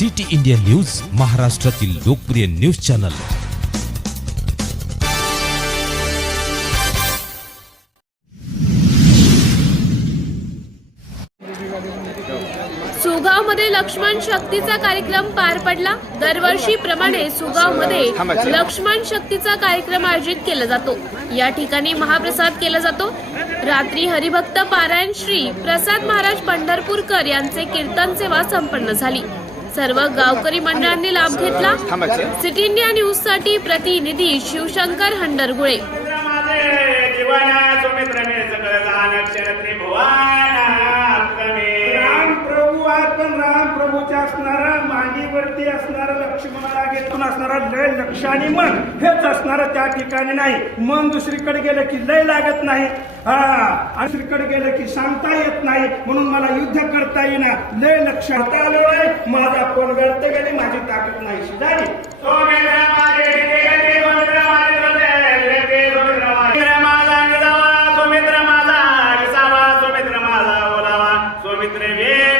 City India news महाराष्ट्रातील लोकप्रिय news channel. सुगावमध्ये Laxman शक्तीचा कार्यक्रम पार पडला. दरवर्षीप्रमाणे सुगावमध्ये लक्ष्मण शक्तीचा कार्यक्रम आयोजित केला जातो. या ठिकाणी महाप्रसाद केला जातो. रात्री हरिभक्त पारायण श्री प्रसाद महाराज पंढरपूरकर यांचे कीर्तन सेवा संपन्न झाली. सर्व गावकरी मंडळांनी लाभ घेतला. सिटी इंडिया न्यूजसाठी प्रतिनिधी शिवशंकर हंडरगुळे. स्वतःच्या असणारा मांडीवरती असणारा लक्ष्मणाला घेतून असणारा लय लक्ष आणि मन हेच असणार त्या ठिकाणी नाही. मन दुसरीकडे गेलं की लय लागत नाही. हा दुसरीकडे गेलं की सांगता येत नाही. म्हणून मला युद्ध करता येईना. लय लक्ष आता आलेलं आहे माझा कोण व्यर्थ गेले माझी ताकद नाही शिजारी माझा सोमित्र माझा विसावा सोमित्र माझा वेळ